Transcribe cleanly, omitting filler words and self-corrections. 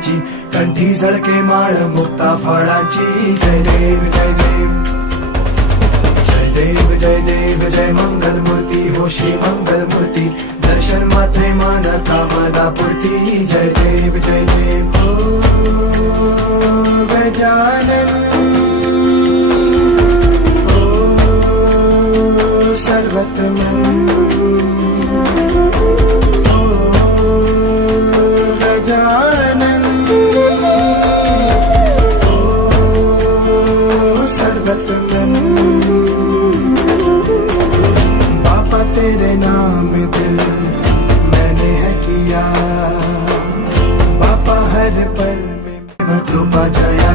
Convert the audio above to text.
नामाची, कंठी झळके माळ मुक्ता फळाची. जय देव जय देव जय देव जय देव जय मंगल मूर्ती हो श्री मंगल मूर्ती. दर्शन मात्रे मन कामना पूर्ती. जय देव जय देव. ओ गजानन ओ सर्वतमन ओ गजानन ओ सर्वतमन. बापा तेरे नाम दिल मैंने है किया, बापा हर पल में कृपा जया.